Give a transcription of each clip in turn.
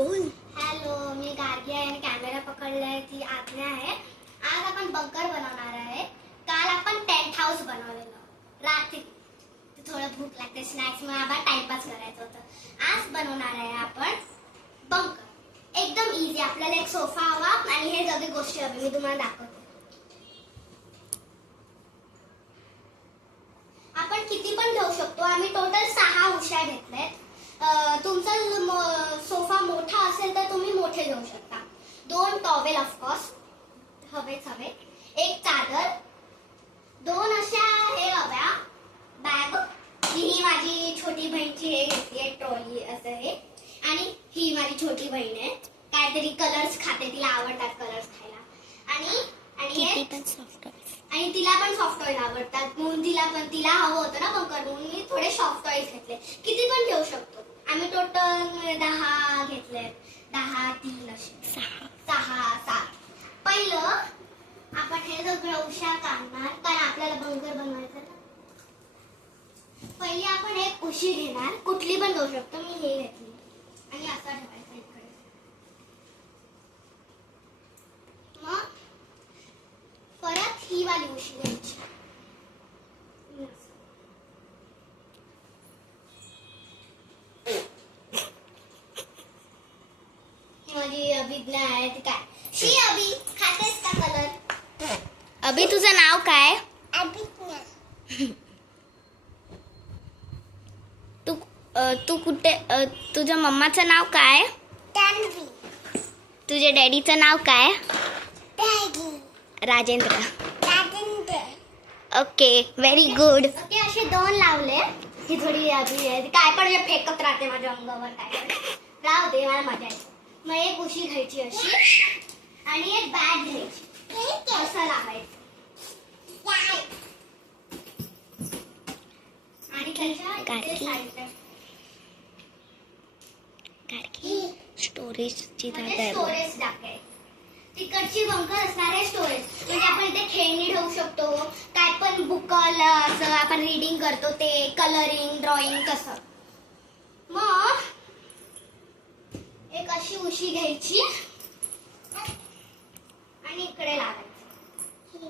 बोल. हॅलो, मी गार्गी आहे आणि कॅमेरा पकडलाय ती आज्ञा आहे. आज आपण बंकर बनवणार आहे. काल आपण टेंट हाऊस बनवलेलं रात्री. थोडं भूक लागते, स्नॅक्स मग आपण टाइमपास करायचं होतं. आज बनवणार आहे आपण बंकर. एकदम इझी. आपल्याला एक सोफा हवा आणि हे सगळी गोष्टी हवी. मी तुम्हाला दाखवते. आपण किती पण घेऊ शकतो. आम्ही टोटल 6 उश्या घेतल्यात. तुमचा सोफा मोठा असेल तर तुम्ही मोठे घेऊ शकता. 2 टॉवेल ऑफकोर्स हवेच हवे. 1 चादर, 2 अशा हे हव्या बॅग. ही माझी छोटी बहीणची हे घेतली आहे ट्रॉली असं हे. आणि ही माझी छोटी बहीण आहे. काहीतरी कलर्स खाते, तिला आवडतात कलर्स खायला. आणि हे पण सॉफ्ट आणि तिला पण सॉफ्ट टॉयज आवडतात म्हणून तिला हवं होतं ना बंकर, म्हणून मी थोडे सॉफ्ट टॉयज घेतले. किती पण घेऊ शकतो. आम्ही टोटल 10 घेतले. 10, 3 असे 6, 7. पहिलं आपण हे सगळं उश्या काढणार कारण आपल्याला बंकर बनवायचं. पहिली आपण एक उशी घेणार. कुठली पण घेऊ शकतो. मी हे घेतली आणि असं ठेवायचं इकडे. मग परत ही वाली उशी घ्यायची. ही माझी अभिज्ञा आहे. ती काय शी अभि खातेस का कलर? अभि, तुझं नाव काय? अभिज्ञा. तू कुठे? तुझ्या मम्माचं नाव काय? तन्वी. तुझ्या डॅडीचं नाव काय? Daddy. Rajendra. Rajendra. Okay, very good. Okay, असे 2 लावले. ही थोडी अभी आहे. काय पण फेकत राहते माझ्या अंगावर. काय राहू दे, मला मजा येते. मग एक उशी घ्यायची अशी आणि एक बॅग घ्यायची. असं लावायचं आणि त्याच्या स्टोरेजची जागा म्हणजे आहे. स्टोरेज टाकाय. तिकडची बंकर असणार आहे स्टोरेज. म्हणजे आपण इथे खेळणी ठेवू शकतो. काय पण बुकल असं आपण रीडिंग करतो ते कलरिंग ड्रॉइंग तसं. मग एक अशी उशी घ्यायची आणि इकडे लावायची.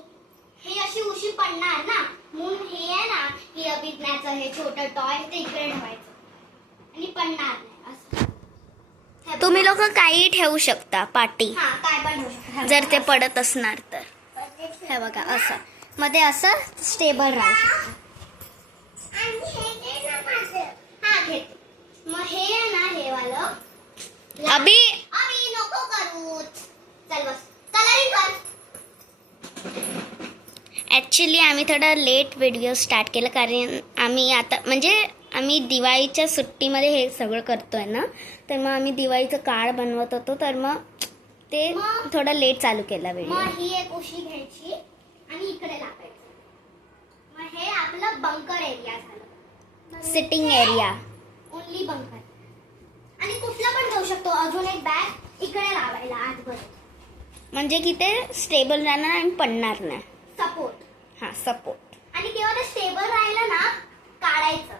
ही अशी उशी पडणार ना, म्हणून हे आहे ना, ही अभिज्ञाचं हे छोटं टॉय ते इकडे ठेवायचं आणि पडणार नाही असं. तुम्ही लोक काही ठेवू शकता पाटी, हा, काय पण ठेवू शकतो. जर ते पडत असणार तर. हे बघा असं मध्ये असं स्टेबल राहू शकतं. हा, घेते. मग हे आहे ना, हे वालं अभि, नको करू. चल बस, कलरिंग कर. ॲक्च्युली आम्ही थोडा लेट व्हिडिओ स्टार्ट केला कारण आम्ही दिवाळीच्या सुट्टीमध्ये हे सगळं करतोय ना, तर मग आम्ही दिवाळीचं कार्ड बनवत होतो, तर मग ते थोडं लेट चालू केला व्हिडिओ. मग ही एक उशी घ्यायची आणि इकडे लावायचं. मग हे आपलं बंकर एरिया झालं. Sitting area. Only bunker. आणि कुठलं पण घेऊ शकतो. अजून एक बॅग इकडे लावायला आतमध्ये, म्हणजे की ते स्टेबल राहणार आणि पडणार नाही. सपोर्ट. हा, सपोर्ट. आणि केव्हा ते स्टेबल राहिलं ना, काढायचं.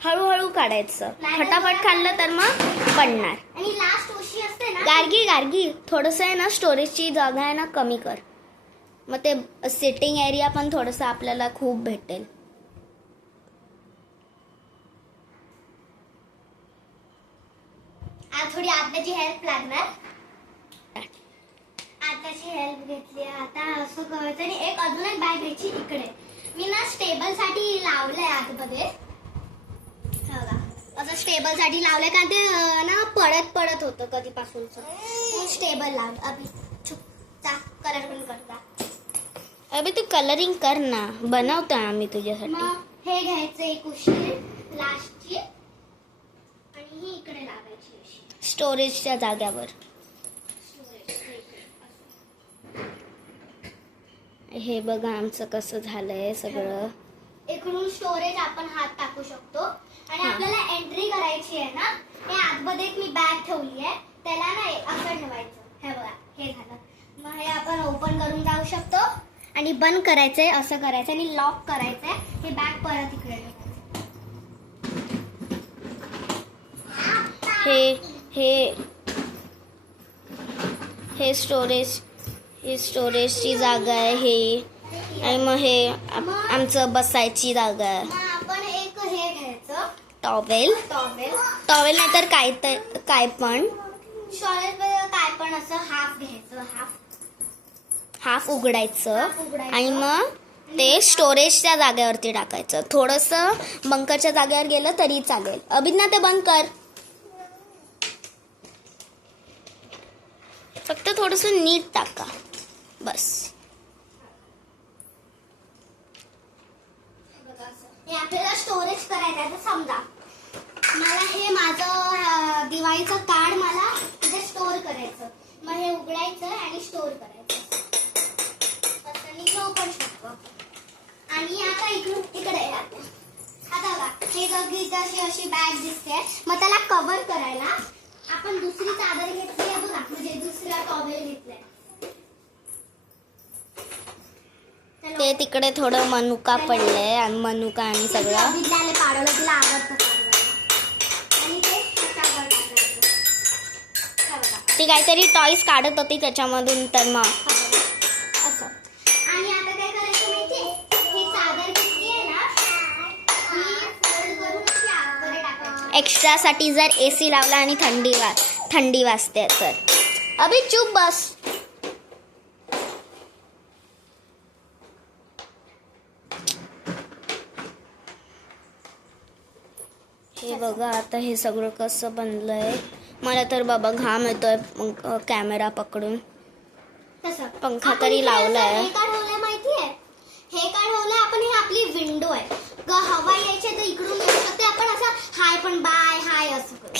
हळूहळू काढायचं. फटाफट काढलं तर मग पडणार. आणि लास्ट उशी असते ना, गार्गी थोडंसं आहे ना, स्टोरेजची जागा आहे ना कमी कर. मग ते सिटिंग एरिया पण थोडंसं आपल्याला खूप भेटेल. आज थोडी आत्याची हेल्प लागणार. आत्याची हेल्प घेतली. आता असं करायचं आणि एक अजून एक बॅग घ्यायची इकडे. मी ना स्टेबल साठी लावलंय आतमध्ये. असं स्टेबल साठी लावलंय कारण ते ना पडत होतं कधीपासूनच. स्टेबल लावलं. अभि चा कलर पण करता. अभि तू कलरिंग कर ना, बनवतो आम्ही तुझ्यासाठी. मग हे घ्यायचं एक उशी लास्टची आणि ही इकडे लावायची उशी स्टोरेजच्या जाग्यावर. हे बघा आमचं कसं झालंय सगळं. इकडून स्टोरेज आपण हात टाकू शकतो. आणि आपल्याला एंट्री करायची आहे ना, हे आतमध्ये एक मी बॅग ठेवली आहे, त्याला ना असं ठेवायचं. हे बघा, हे झालं. मग हे आपण ओपन करून जाऊ शकतो आणि बंद करायचंय, असं करायचं आणि लॉक करायचंय. हे बॅग परत इकडे ठेवायचं. हे स्टोरेजची जागा आहे हे. आणि मग हे आमचं बसायची जागा आहे. मग आपण एक हे घ्यायचं टॉवेल नाही तर काय पण स्टोरेज काय पण असं हाफ घ्यायचं. हाफ उघडायचं आणि मग ते स्टोरेजच्या जागेवरती टाकायचं. थोडंसं बंकरच्या जागेवर गेलं तरी चालेल. अभिज्ञा ते बंद कर. फक्त थोडंसं नीट टाका बस. हे आपल्याला स्टोरेज करायचं आहे. तर समजा मला हे माझं दिवाळीचं कार्ड मला इथे स्टोअर करायचं. मग हे उघडायचं आणि स्टोअर करायचं. असं मी घेऊ पण शकतो. आणि आता इकडे आता बघा हे बघितली अशी बॅग दिसते. मग त्याला कव्हर करायला आपण दुसरी चादर घेतली आहे बघा. म्हणजे दुसरा टॉवेल घेतलाय. ते तिकडे थोडं मनुका पडलंय आणि मनुका आणि सगळं अभिज्ञाने पाडवलं. तिला आवडतं आणि ते चादर टाकायचं. ती काहीतरी टॉईस काढत होती त्याच्यामधून. तर मग असं. आणि आता काय करायचं माहितीये, ही चादर घेतली आहे ना, ही फोल्ड करून अशी आतमध्ये टाकायची. एक्स्ट्रासाठी जर AC लावला आणि थंडी वाजते तर. अभि चुप बस. हे बघा आता हे सगळं कसं बनलंय. मला तर बाबा घाम येतोय कॅमेरा पकडून. तसं पंखा तरी लावलाय. हे काय ठेवलंय माहितीये, हे काय ठेवलंय आपण, ही आपली विंडो आहे. हवा यायची तर इकडून येऊ शकते. आपण असं हाय पण बाय हाय असं करू.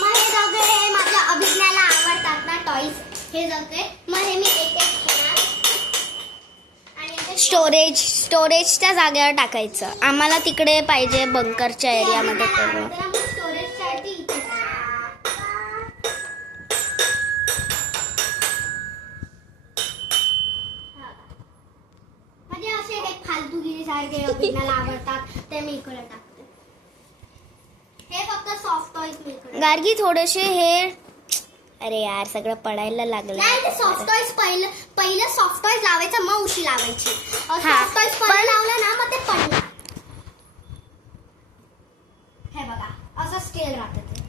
मग हे सगळे माझ्या अभिज्ञाला आवडतात ना टॉईज. हे सगळे मग हे मी एक घेणार आणि स्टोरेजच्या जागेवर टाकायचं. आम्हाला तिकडे पाहिजे बंकरच्या एरियामध्ये करू. स्टोरेजसाठी इथे म्हणजे असे हे फालतूगिरी सारखे अभिज्ञाला आवडतात ते मी इकडे टाकते. हे फक्त सॉफ्ट टॉईज मी इकडे. गार्गी थोडेसे हे. अरे यार सगळं पडायला लागलं. नाही ते सॉफ्ट टॉईज पहिलं सॉफ्ट टॉईज लावायचं मग उशी लावायची. सॉफ्ट टॉईज पण लावलं ना मग ते पडणार. हे बघा असं स्केल राहतं ते.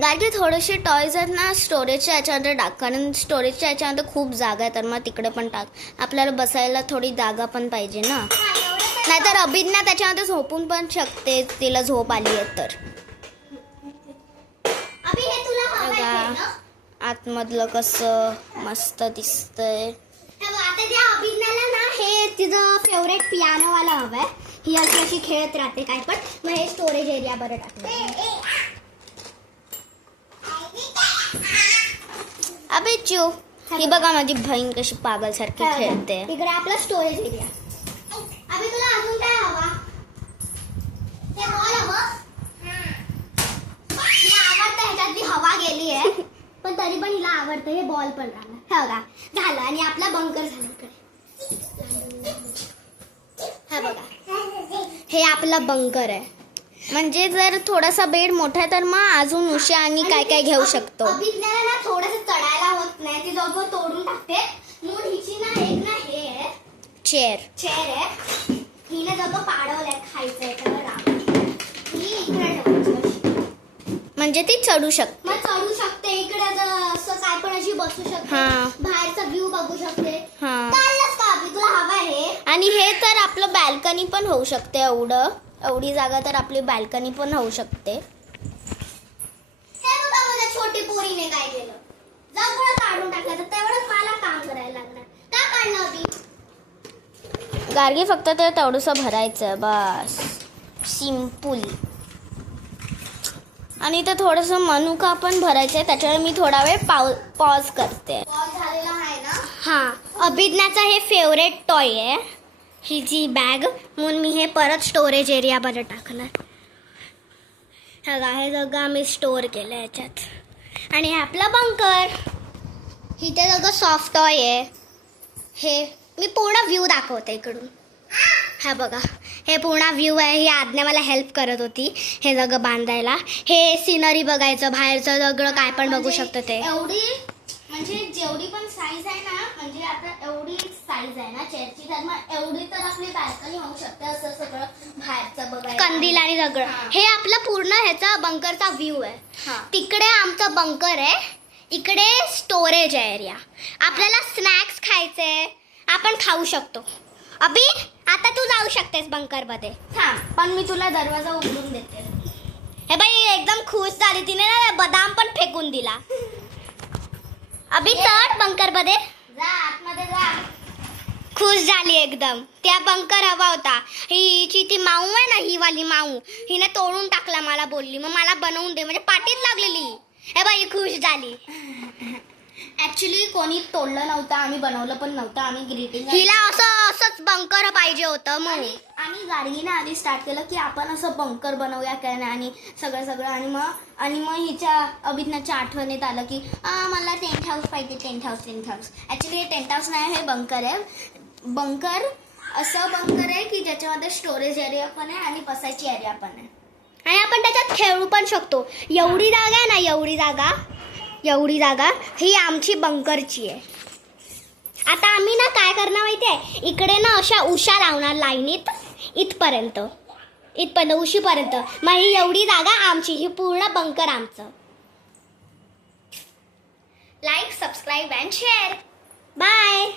गार्गी थोडेसे टॉयज आहेत ना स्टोरेजच्या याच्यामध्ये टाक. कारण स्टोरेजच्या याच्यामध्ये खूप जागा आहे तर मग तिकडे पण टाक. आपल्याला बसायला थोडी जागा पण पाहिजे ना. नाहीतर अभिज्ञा त्याच्यामध्ये झोपून पण शकते. तिला झोप आली आहे तर. अभि हे तुला हवंय ना? आतमधलं कसं मस्त दिसतंय. आता त्या अभिज्ञाला ना हे तिचं फेवरेट पियानो वाला हवंय. ही अशी खेळत राहते काय पण. मग हे स्टोरेज एरिया बरं टाकलं. अबे चू. ही बघा माझी बहीण कशी पागल सारखी खेळते. इकडे आपला स्टोरेज एरिया. अभि तुला अजून काय हवा? हे बॉल हवं? हिला आवडतं. ह्याच्यातली हवा गेली आहे पण तरी पण हिला आवडतं. हे बॉल पण राहणार. हे बघा झालं. आणि आपला बंकर झाला इकडे. हा बघा हे आपलं बंकर आहे. म्हणजे जर थोडासा बेड मोठा आहे तर मग अजून उशी आणि काय घेऊ शकतो. अभिज्ञाला ना थोडंसं चढायला होत नाही. ती जवळ तोडून टाकते. म्हणून हिची ना एक ना हे आहे चेअर आहे. हिने जवळ पाडवलंय खायचंय तर ही इकडे ठेवायची. म्हणजे ती चढू शकते. मग चढू शकते. इकडे असं काय पण अशी बसू शकते. बाहेरचा व्ह्यू बघू शकते. चाललंच का अभि तुला हवा आहे? आणि हे तर आपलं बॅल्कनी पण होऊ शकते. एवढी जागा तर आपली बॅल्कनी पण होऊ शकते. हे बघा माझ्या छोटी पोरीने काय केलं. जवळ काढून टाकलं तर तेवढंच मला काम करायला लागणार. का काढलं अभि? गार्गी फक्त ते तेवढंसं भरायचं बस. सिंपल. आणि ते थोडंसं मनुका पण भरायचं आहे. त्याच्यावर मी थोडा वेळ पॉज करते. बॉल झालेला आहे ना. हां अभिज्ञाचा हे फेवरेट टॉय आहे. ही जी बॅग. म्हणून मी हे परत स्टोरेज एरिया मध्ये टाकणार. हे सगळं आम्ही स्टोअर केलं याच्यात. आणि हे आपलं बंकर. इथे सगळं सॉफ्ट टॉय आहे. हे मी पूर्ण व्ह्यू दाखवते इकडून. हा बघा हे पूर्ण व्ह्यू आहे. ही आज्ञा मला हेल्प करत होती हे सगळं बांधायला. हे सिनरी बघायचं, बाहेरचं सगळं काय पण बघू शकतो ते. एवढी म्हणजे जेवढी पण साईज आहे ना, म्हणजे आता एवढी साईज आहे ना चेअरची, तर मग एवढी तर आपली बॅल्कनी होऊ शकते. असं सगळं बाहेरचं बघायला, कंदील आणि सगळं. हे आपलं पूर्ण ह्याचा बंकरचा व्ह्यू आहे. तिकडे आमचं बंकर आहे, इकडे स्टोरेज आहे एरिया. आपल्याला स्नॅक्स खायचे, आपण खाऊ शकतो. अभि आता तू जाऊ शकतेस बंकर मध्ये. पण मी तुला दरवाजा उघडून देते. हे बाई एकदम खुश झाली तिने ना, बदाम पण फेकून दिला. अभि चढ बंकर मध्ये, जा आतमध्ये जा. खुश झाली एकदम. त्या बंकर हवा होता. हिची ती माऊ आहे ना, ही वाली माऊ, हिने तोडून टाकला. मला बोलली मग मला बनवून दे, म्हणजे पाठीत लागलेली. हे बाई खुश झाली. ऍक्च्युली कोणी तोडलं नव्हतं, आम्ही बनवलं पण नव्हतं. आम्ही ग्रीटिंग हिला असंच बंकर पाहिजे होतं म्हणून. आणि गाडगीने आधी स्टार्ट केलं की आपण असं बंकर बनवूया काय नाही, आणि सगळं आणि मग हिच्या अभिज्ञाच्या आठवणीत आलं की मला टेंट हाऊस पाहिजे. टेंट हाऊस ऍक्च्युली हे टेंट हाऊस नाही, हे बंकर आहे. बंकर असं बंकर आहे की ज्याच्यामध्ये स्टोरेज एरिया पण आहे आणि बसायची एरिया पण आहे, आणि आपण त्याच्यात खेळू पण शकतो. एवढी जागा आहे ना, एवढी जागा ही आमची बंकरची आहे. आता आम्ही ना काय करणार माहिती आहे, इकडे ना अशा उशा लावणार लाईनीत इथपर्यंत उशीपर्यंत. मग ही एवढी जागा आमची, ही पूर्ण बंकर आमचं. Like, subscribe and share. Bye.